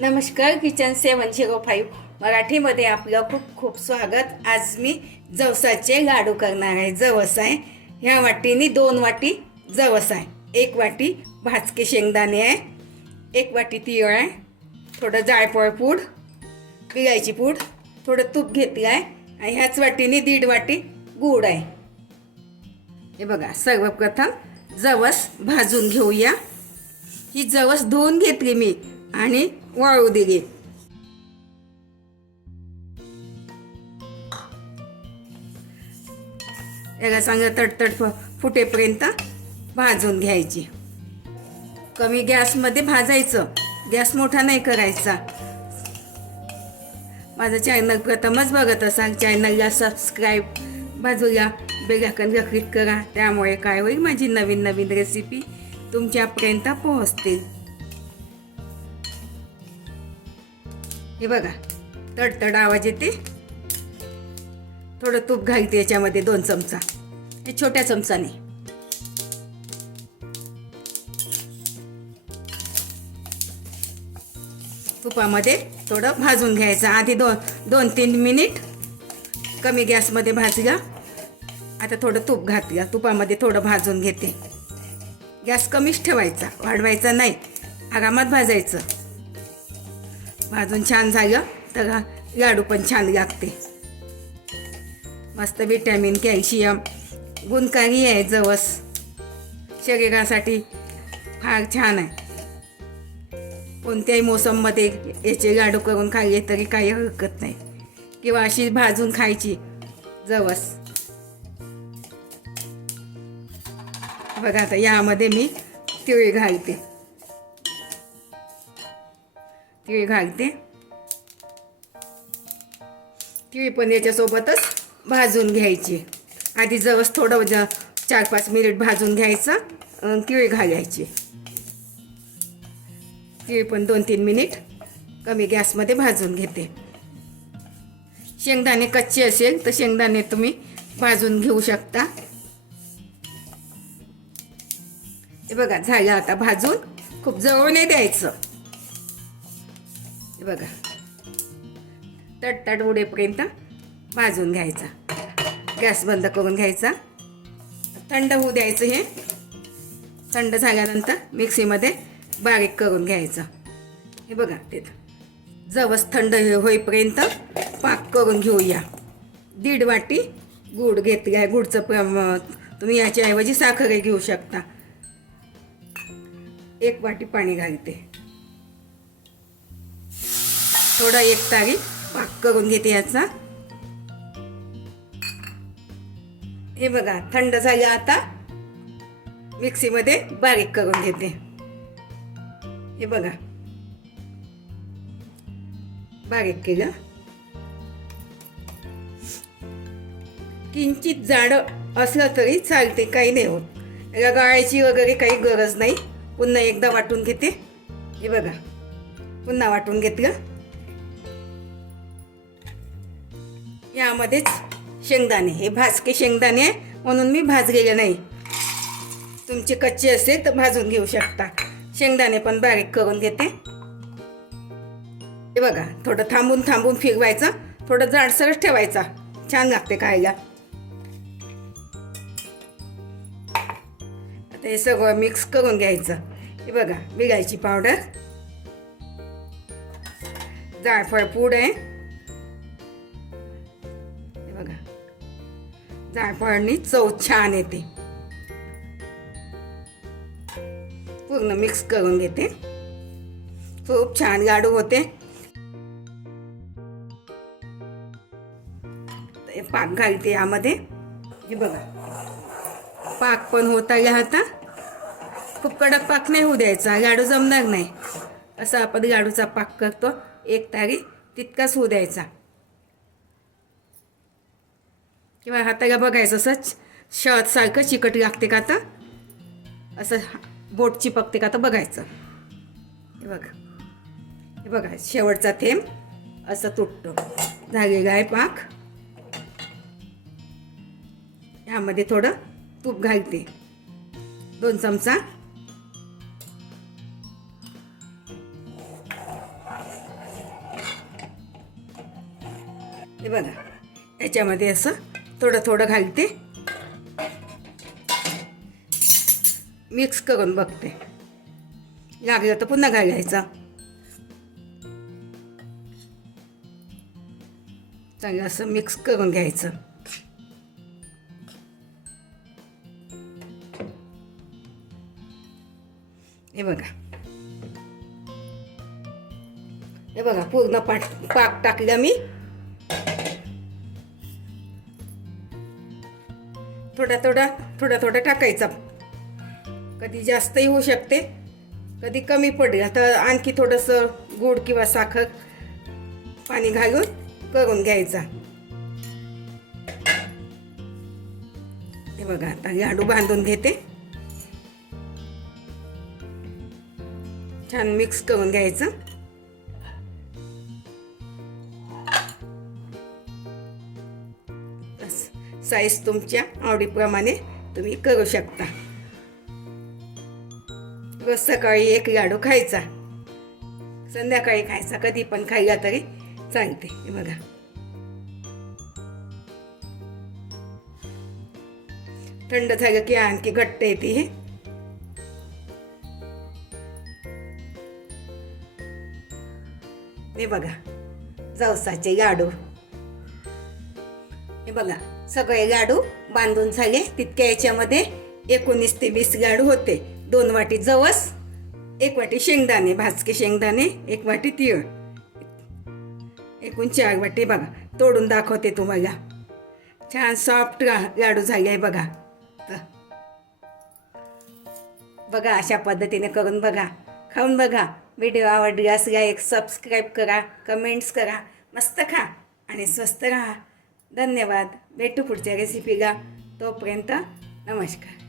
नमस्कार किचन सेवन zero five मराठीमध्ये आपलं खूप खूप स्वागत. आज मी जवसाचे लाडू करणार आहे. जवस आहे. ह्या वाटीने दोन वाटी जवस आहे. एक वाटी भाजके शेंगदाणे आहे. एक वाटी तिळ आहे. थोडं जायफळ पूड बिलायची पूड थोडं तूप घेतलं आहे. आणि ह्याच वाटीने दीड वाटी गूळ आहे. हे बघा सर्वप्रथम जवस भाजून घेऊया. ही जवस धुवून घेतली मी. आणि वाळू दिली याला चांगलं तटतट फ- फुटेपर्यंत भाजून घ्यायची. कमी गॅसमध्ये भाजायचं. गॅस मोठा नाही करायचा. माझं चॅनल प्रथमच बघत असाल चॅनलला सबस्क्राईब बाजूला बेलाकन क्लिक करा. त्यामुळे काय होईल माझी नवीन नवीन रेसिपी तुमच्यापर्यंत पोहोचतील. हे बघा तडतड आवाज येते. थोडं तूप घालते याच्यामध्ये दोन चमचा. हे छोट्या चमचाने. तुपामध्ये थोडं भाजून घ्यायचं. आधी दोन दोन तीन मिनिट कमी गॅसमध्ये भाजल्या आता थोडं तूप घातलं तुपामध्ये थोडं भाजून घेते. गॅस कमीच ठेवायचा. वाढवायचा नाही. आरामात भाजायचं. भाजून छान झालं. तर लाडू पण छान लागते. मस्त विटॅमिन कॅल्शियम गुणकारी आहे जवस. शरीरासाठी फार छान आहे. कोणत्याही मोसममध्ये याचे लाडू करून खाल्ले तरी काही हरकत नाही. किंवा अशी भाजून खायची जवस. बघा आता यामध्ये मी तिळी घालते. तिळी घालते. तिळी पण याच्यासोबतच भाजून घ्यायची. आधी जवस थोडं ज चार पाच मिनिट भाजून घ्यायचं तिळी घालायची. तिळी पण दोन तीन मिनिट कमी गॅसमध्ये भाजून घेते. शेंगदाणे कच्चे असेल तर शेंगदाणे तुम्ही भाजून घेऊ शकता. हे बघा झालं आता भाजून. खूप जवळ नाही द्यायचं. बघा. तटतट उडेपर्यंत भाजून घ्यायचा. गॅस बंद करून घ्यायचा. थंड होऊ द्यायचं हे. थंड झाल्यानंतर मिक्सीमध्ये बारीक करून घ्यायचं. हे बघा ते. जवस थंड हे- होईपर्यंत पाक करून घेऊया. दीड वाटी गूळ घेतली आहे गुडचं प्रम तुम्ही याच्याऐवजी साखरही घेऊ शकता. एक वाटी पाणी घालते. थोडा एक तारी पाक करून घेते याचा. हे बघा थंड झालं आता. मिक्सीमध्ये बारीक करून घेते. हे बघा. बारीक केलं. किंचित जाड असलं तरी चालते काही नाही होत. याला गाळायची वगैरे काही गरज नाही. पुन्हा एकदा वाटून घेते. हे बघा. पुन्हा वाटून घेतलं. यामध्येच शेंगदाणे. हे भाजके शेंगदाणे आहे म्हणून मी भाजलेले नाही. तुमचे कच्चे असेल तर भाजून घेऊ शकता. शेंगदाणे पण बारीक करून घेते. हे बघा थोडं थांबून थांबून फिरवायचं. थोडं जाडसरच ठेवायचा. छान लागते खायला. आता हे सगळं मिक्स करून घ्यायचं. हे बघा बिगायची पावडर जायफळ पूड आहे. जायफळनी चव छान येते. पूर्ण मिक्स करून घेते. खूप छान लाडू होते. पाक घालते यामध्ये. हे बघा. पाक पण होत आला होता खूप कडक पाक नाही होऊ द्यायचा. लाडू जमणार नाही. असा आपण लाडूचा पाक करतो. एक तारी तितकाच होऊ द्यायचा. किंवा हाताला बघायचं असंच सारखं चिकट लागते का तर असं बोट चिपकते का तर बघायचं. हे बघा. हे बघा शेवटचा थेंब असं तुटतो. झालेला आहे पाक. ह्यामध्ये थोडं तूप घालते. दोन चमचा. हे बघा. याच्यामध्ये असं थोडं थोडं घालते. मिक्स करून बघते. लागलं तर पुन्हा घालायचं. चांगलं असं मिक्स करून घ्यायचं. हे बघा. हे बघा पूर्ण पाट पाक टाकलं मी. थोडा थोडा थोडा थोडा टाकायचा. कधी जास्तही होऊ शकते कधी कमी पडेल. आता आणखी थोडंसं गूळ किंवा साखर पाणी घालून करून घ्यायचा. हे बघा आता लाडू बांधून घेते. छान मिक्स करून घ्यायचं. बस. साईज तुमच्या आवडीप्रमाणे तुम्ही करू शकता. रोज सकाळी एक लाडू खायचा. संध्याकाळी खायचा कधी पण खायला तरी चालते. हे बघा. थंड झालं की आणखी घट्ट येते हे. हे बघा. जवसाचे लाडू. हे बघा. सगळे लाडू बांधून झाले. तितक्या याच्यामध्ये एकोणीस ते वीस लाडू होते. दोन वाटी जवस एक वाटी शेंगदाणे भाजके शेंगदाणे एक वाटी तीळ एकूण चार वाटी बघा. तोडून दाखवते तुम्हाला. छान सॉफ्ट लाडू झाले आहे बघा. तर बघा अशा पद्धतीने करून बघा. खाऊन बघा. व्हिडिओ आवडल्यास एक सबस्क्राईब करा. कमेंट्स करा. मस्त खा आणि स्वस्त राहा. धन्यवाद. भेटू पुढच्या रेसिपीला तोपर्यंत नमस्कार.